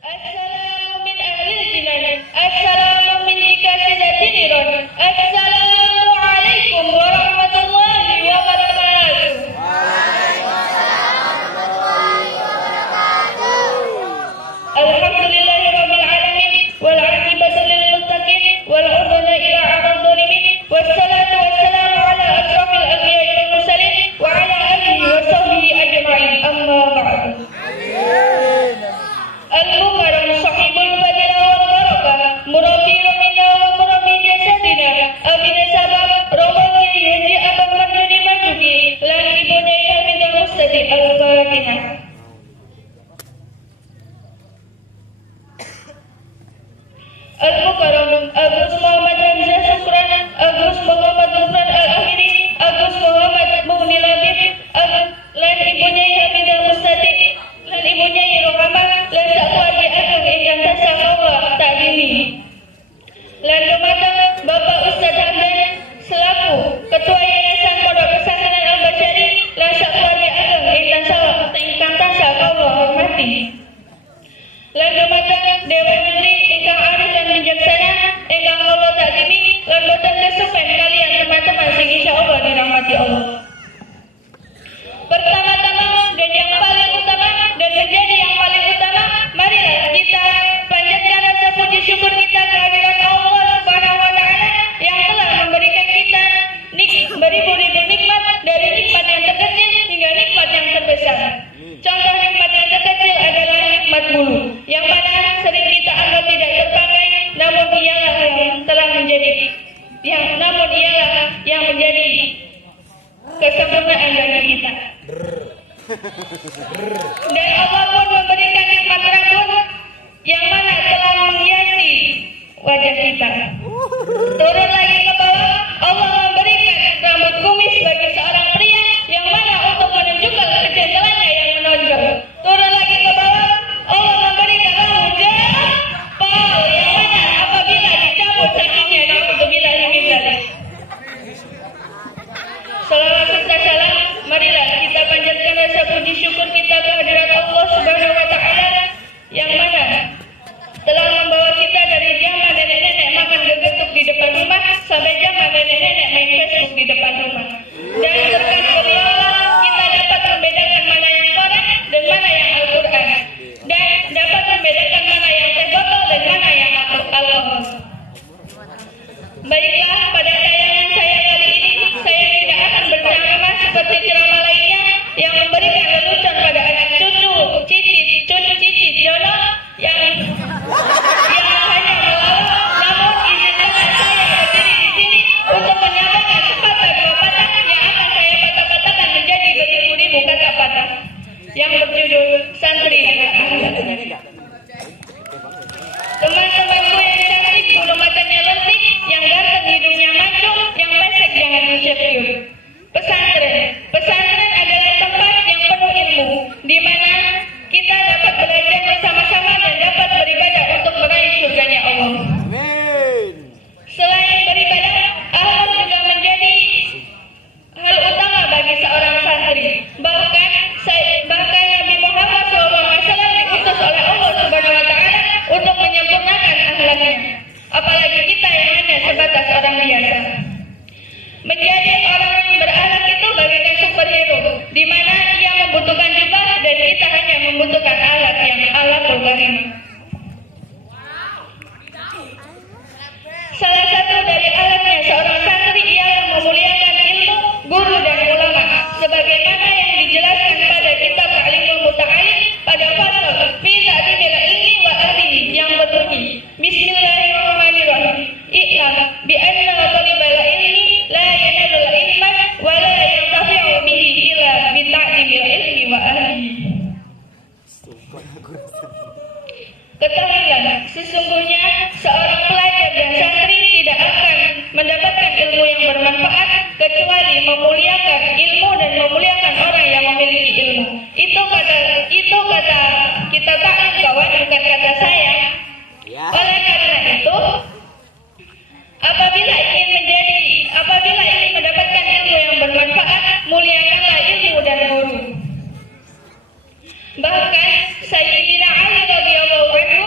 Assalamu min ahlil jinan, assalamu min dikasidatin iron, assalamu alaikum warahmatullahi wabarakatuh. Alhamdulillahi rabbil alamin, wal aqibatu lil muttaqin, wal udwana ila 'alal zalimin, wassalatu wassalamu ala asrafil anbiya'i wal mursalin wa ala alihi wa sahbihi ajma'in. Amma ba'du. Al-Mukarram sahibul fadilah wal barakah, murabbi rohina wa murabbi jasadina, abina sabab rohani haji abang marjani majuki, lan ibunai hamidah mustadi. Al-Fatihah. Al-Mukarram Agus Muhammad Hamzah Syukran, Agus Muhammad Nufran Al-Akhiri, Agus Muhammad Mughni Labib, lan ibunya Hamidah Mustadi, lan ibunya Rohamah, lan sakwaji ageng ingkang tasah mawa taklimi. Lan dumateng Bapak Ustaz Hamdan selaku Ketua Yayasan Pondok Pesantren Al-Basyari, lan sakwaji ageng ingkang tasah mawa hormati. Lan dumateng Dewan Menteri ingkang arif dan bijaksana, ingkang Allah taklimi, lan boten kesupen kalian teman-teman sing insyaallah dirahmati Allah. Pertama-tama dan yang paling utama dan menjadi yang paling utama, marilah kita panjatkan rasa puji syukur kita kehadirat Allah Subhanahu wa taala yang telah memberikan kita beribu-ribu nikmat, dari nikmat yang terkecil hingga nikmat yang terbesar. Contoh nikmat yang terkecil adalah nikmat bulu, yang mana sering kita anggap tidak terpakai, namun ialah yang menjadi kesempurnaan bagi kita. Dan Allah pun memberikan nikmat rambut yang mana telah menghiasi wajah kita. Turun lagi ke bawah, Allah memberikan rambut kumis bagi seorang pria yang mana untuk menunjukkan kejendelannya yang menonjol. Turun lagi ke bawah, Allah memberikan rambut jempol yang mana apabila dicabut sakinya naudzubillahi min dzalik. Salawat serta salam, marilah kita panjatkan rasa puji syukur kita kehadirat Allah Subhanahu wa taala yang mana telah membawa kita dari zaman nenek-nenek makan gegetuk di depan rumah sampai zaman nenek-nenek main Facebook di depan rumah. Dan berkat beliau kita dapat membedakan mana yang Quran dan mana yang Al-Quran, dan dapat membedakan mana yang teh botol dan mana yang alkohol. Baiklah, pada tayangan saya kali ini saya tidak akan berceramah seperti ceramah lainnya yang memberikan lelucon pada anak cucu cicit jono yang hanya melawak. Namun izinkan saya berdiri di sini untuk menyampaikan sepatah dua patah yang akan saya patah-patahkan menjadi beribu-ribu kata-patah yang berjudul Santri Anak Muda. Teman-temanku yang cantik, bulu matanya lentik, yang ganteng hidungnya mancung, yang pesek jangan insecure. Pesantren adalah tempat yang penuh ilmu, di mana kita dapat belajar bersama-sama dan dapat beribadah untuk meraih surganya Allah. Selain beribadah, akhlak juga menjadi hal utama bagi seorang santri. Bahkan Nabi Muhammad SAW diutus oleh Allah Subhanahu wa taala untuk menyempurnakan akhlaknya. Apalagi kita yang hanya sebatas orang biasa. Menjadi orang yang berakhlak itu bagaikan superhero, di mana ia membutuhkan jubah dan kita hanya membutuhkan alat yang alaqul karimah. Salah satu dari alatnya seorang santri ialah memuliakan ilmu, guru dan ulama, sebagaimana yang dijelaskan pada kitab Ta'limul Muta'alim pada pasal fi ta'dimil ilmi wa ahlihi yang berbunyi Bismillahirrahmanirrahim. I'lam bi anna talibal ilmi la yanalul ilman wa la yantafi'u bihi illa bi ta'dimil ilmi wa ahlihi. Ketahuilah, sesungguhnya seorang pelajar dan santri tidak akan mendapatkan ilmu yang bermanfaat kecuali memuliakan ilmu dan memuliakan orang yang memiliki ilmu. Itu kata kita taklim kawan, bukan kata saya. Oleh karena itu, apabila ingin mendapatkan ilmu yang bermanfaat, muliakanlah ilmu dan guru. Bahkan Sayyidina Ali radhiyallahu anhu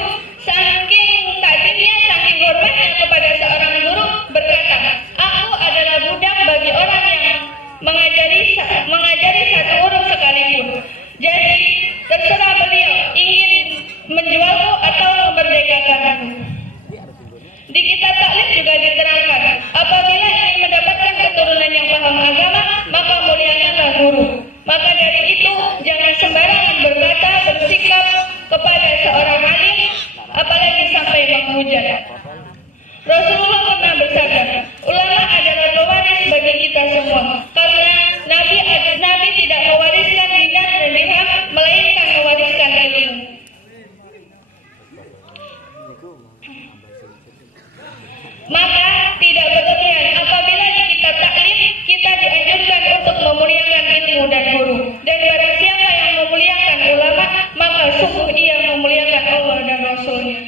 Maka tidak berlebihan apabila di kitab taklim kita dianjurkan untuk memuliakan ilmu dan guru. Dan barang siapa yang memuliakan ulama, maka sungguh ia memuliakan Allah dan Rasul-Nya.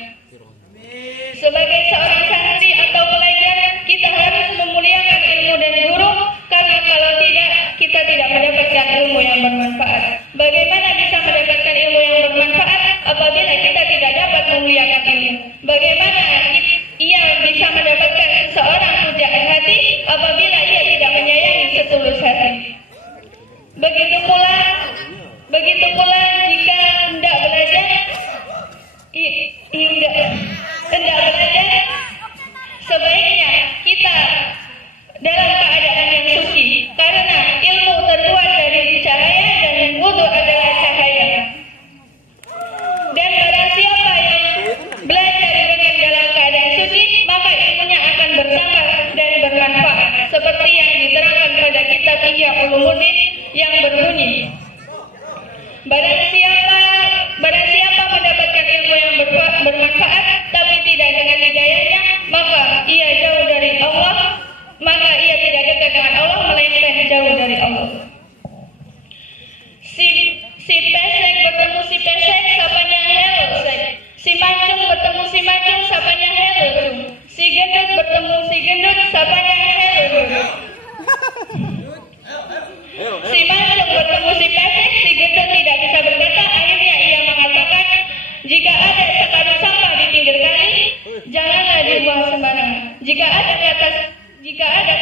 Sebagai seorang santri atau pelajar, kita harus memuliakan ilmu dan guru, karena kalau tidak, kita tidak mendapatkan ilmu yang bermanfaat. Bagaimana bisa mendapatkan ilmu yang bermanfaat apabila kita tidak dapat memuliakan ilmu? Bagaimana ia bisa mendapatkan seseorang pujaan hati apabila ia tidak menyayangi setulus hati? Begitu pula jika hendak belajar, sebaiknya kita dalam keadaan yang suci, karena ilmu terbuat dari cahaya dan wudu adalah cahaya. Dan barang siapa yang belajar dengan dalam keadaan suci, maka ilmunya akan bertambah dan bermanfaat, seperti yang diterangkan pada kitab Ihya Ulumuddin yang berbunyi, Barang siapa mendapatkan ilmu yang bermanfaat tapi tidak dengan hidayahnya, maka ia jauh dari Allah, maka ia tidak dekat dengan Allah, melainkan jauh dari Allah. Si pesek bertemu si pesek, sapanya hello sek. Si mancung bertemu si mancung, sapanya hello cung. Si gendut bertemu si gendut, sapanya hello cung. Si mancung bertemu si pesek, si gendut tidak bisa berkata, akhirnya ia mengatakan, jika ada sekarang sampah di pinggir kali, janganlah dibuang sembarangan. Jika ada